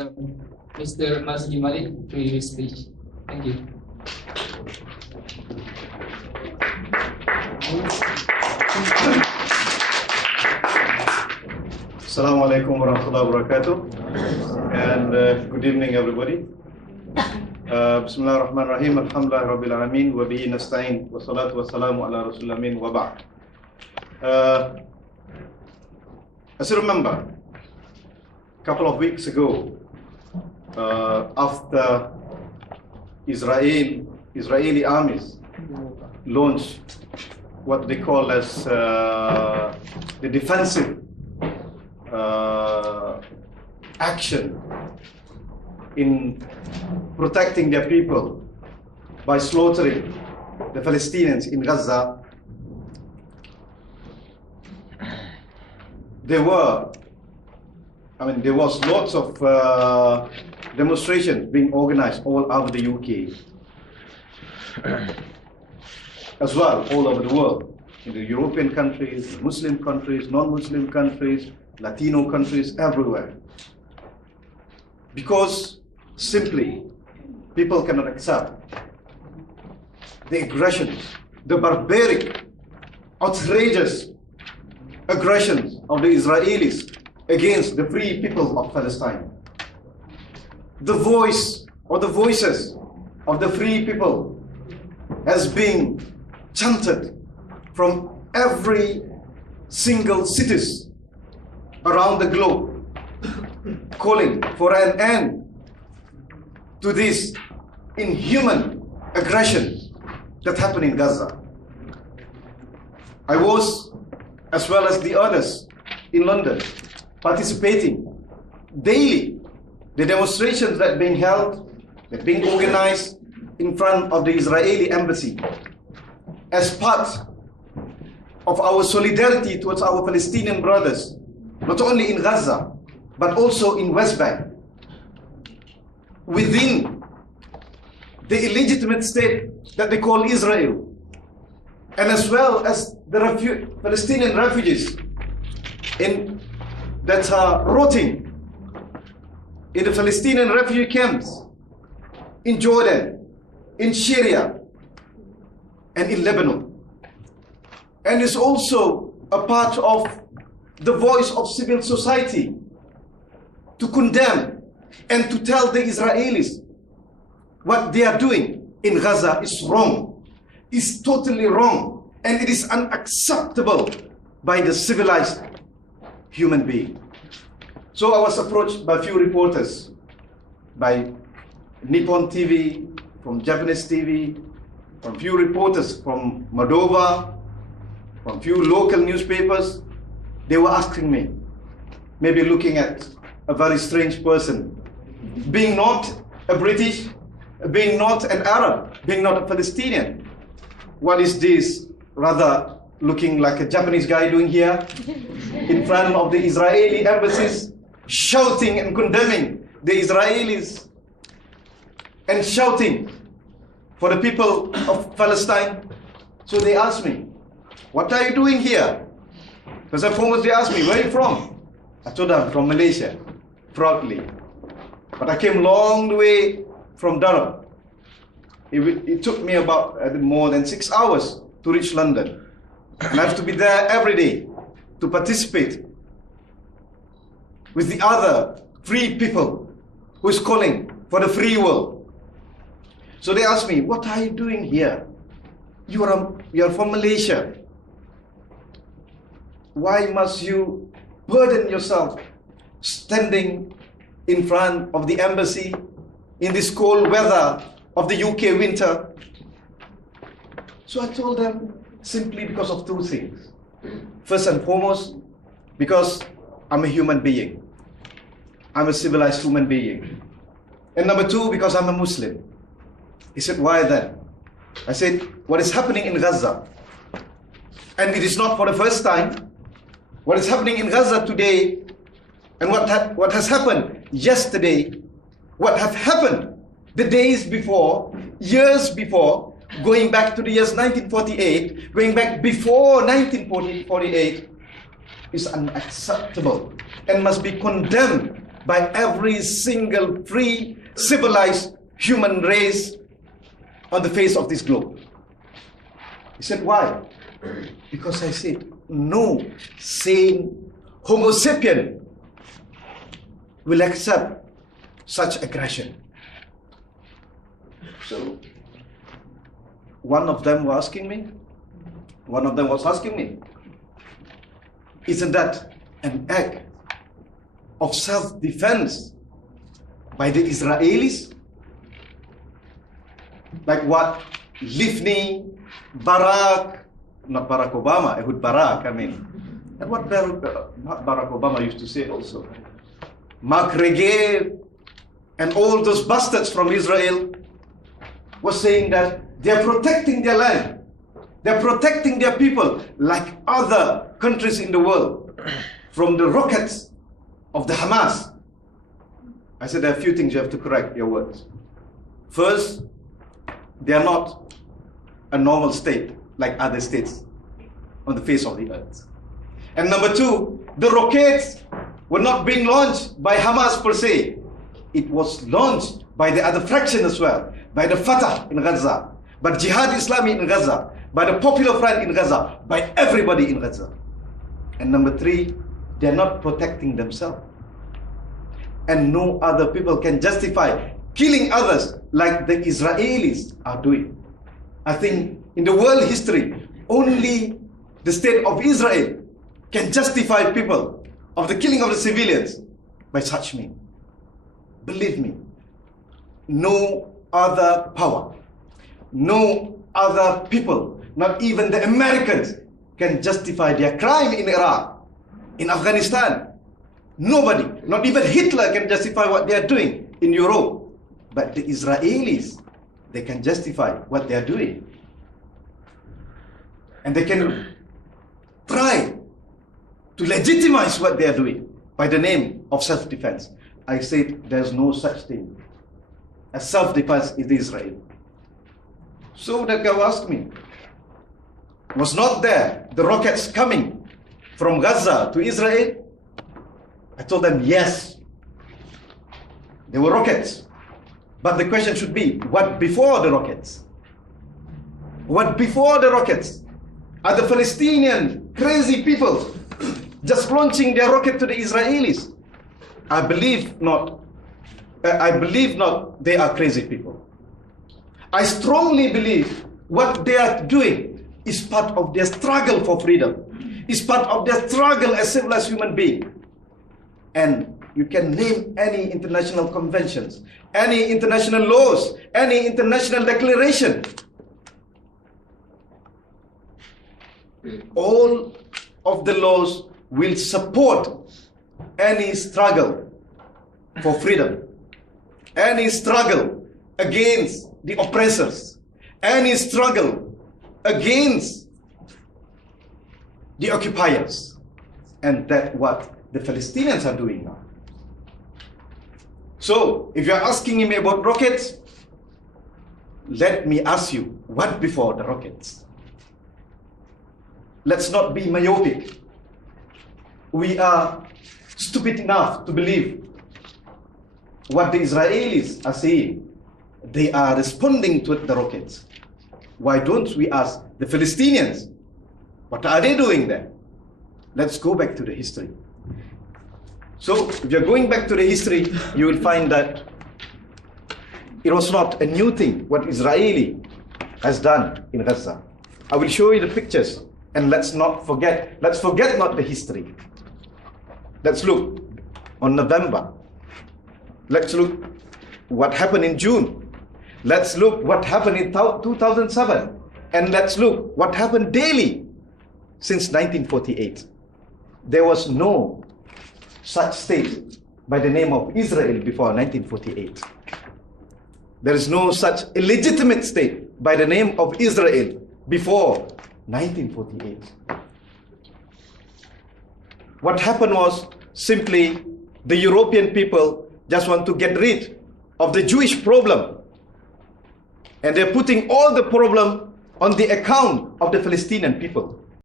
Mr. Maszlee Malik to the stage. Thank you. Assalamu alaikum wa rahmatullahi wa barakatuh, and good evening everybody. Bismillah ar-Rahman ar-Rahim, alhamdulillah rabbil alameen, wa bihi nasta'in, wa salatu wa salamu ala rasulil amin, wa ba'd. As you remember, a couple of weeks ago, after Israeli armies launched what they call as the defensive action in protecting their people by slaughtering the Palestinians in Gaza, there was lots of demonstrations being organized all over the UK, as well all over the world, in the European countries, Muslim countries, non-Muslim countries, Latino countries, everywhere. Because simply people cannot accept the aggressions, the barbaric, outrageous aggressions of the Israelis against the free people of Palestine. The voice or the voices of the free people has been chanted from every single cities around the globe, calling for an end to this inhuman aggression that happened in Gaza. I was, as well as the others in London, participating daily the demonstrations that are being held, that are being organized in front of the Israeli embassy as part of our solidarity towards our Palestinian brothers, not only in Gaza, but also in West Bank, within the illegitimate state that they call Israel, and as well as the Palestinian refugees that are rotting in the Palestinian refugee camps in Jordan, in Syria, and in Lebanon. And is also a part of the voice of civil society to condemn and to tell the Israelis what they are doing in Gaza is wrong, is totally wrong, and it is unacceptable by the civilized human being. So I was approached by a few reporters, by Nippon TV, from Japanese TV, from few reporters from Moldova, from few local newspapers. They were asking me, maybe looking at a very strange person, being not a British, being not an Arab, being not a Palestinian. What is this rather looking like a Japanese guy doing here in front of the Israeli embassies, shouting and condemning the Israelis and shouting for the people of Palestine? So they asked me, what are you doing here? Because at first they asked me, where are you from? I told them, from Malaysia, proudly. But I came long the way from Durham. It took me about more than 6 hours to reach London. And I have to be there every day to participate with the other free people who is calling for the free world. So they asked me, what are you doing here? You are from Malaysia. Why must you burden yourself standing in front of the embassy in this cold weather of the UK winter? So I told them, simply because of two things. First and foremost, because I'm a human being. I'm a civilized human being. And number two, because I'm a Muslim. He said, why then? I said, what is happening in Gaza? And it is not for the first time. What is happening in Gaza today, and what has happened yesterday, what have happened the days before, years before, going back to the years 1948, going back before 1948, is unacceptable and must be condemned by every single free, civilized human race on the face of this globe. He said, why? Because I said, no sane Homo sapien will accept such aggression. So, one of them was asking me, isn't that an act of self-defense by the Israelis? Like what Livni, Barack, not Barack Obama, Ehud Barak, I mean, and what Barack Obama used to say also. Mark Regev and all those bastards from Israel was saying that they are protecting their land, they are protecting their people like other countries in the world from the rockets of the Hamas. I said there are a few things you have to correct your words. First, they are not a normal state like other states on the face of the earth. And number two, the rockets were not being launched by Hamas per se. It was launched by the other faction as well, by the Fatah in Gaza, by Jihad Islami in Gaza, by the Popular Front in Gaza, by everybody in Gaza. And number three, they are not protecting themselves. And no other people can justify killing others like the Israelis are doing. I think in the world history, only the state of Israel can justify people of the killing of the civilians by such means. Believe me, no other power, no other people, not even the Americans, can justify their crime in Iraq, in Afghanistan. Nobody, not even Hitler, can justify what they are doing in Europe. But the Israelis, they can justify what they are doing. And they can try to legitimize what they are doing by the name of self-defense. I said there's no such thing as self-defense in Israel. So that guy asked me, was not there the rockets coming from Gaza to Israel? I told them yes, there were rockets. But the question should be, what before the rockets? What before the rockets? Are the Palestinian crazy people just launching their rocket to the Israelis? I believe not. I believe not they are crazy people. I strongly believe what they are doing is part of their struggle for freedom. Is part of their struggle as civilized human beings. And you can name any international conventions, any international laws, any international declaration. All of the laws will support any struggle for freedom, any struggle against the oppressors, any struggle against the occupiers. And that's what the Palestinians are doing now. So, if you're asking me about rockets, let me ask you, what before the rockets? Let's not be myopic. We are stupid enough to believe what the Israelis are saying. They are responding to the rockets. Why don't we ask the Palestinians, what are they doing there? Let's go back to the history. So, if you're going back to the history, you will find that it was not a new thing what Israeli has done in Gaza. I will show you the pictures, and let's forget not the history. Let's look on November. Let's look what happened in June. Let's look what happened in 2007. And let's look what happened daily since 1948. There was no such state by the name of Israel before 1948. There is no such illegitimate state by the name of Israel before 1948. What happened was simply the European people just want to get rid of the Jewish problem. And they're putting all the problem on the account of the Palestinian people.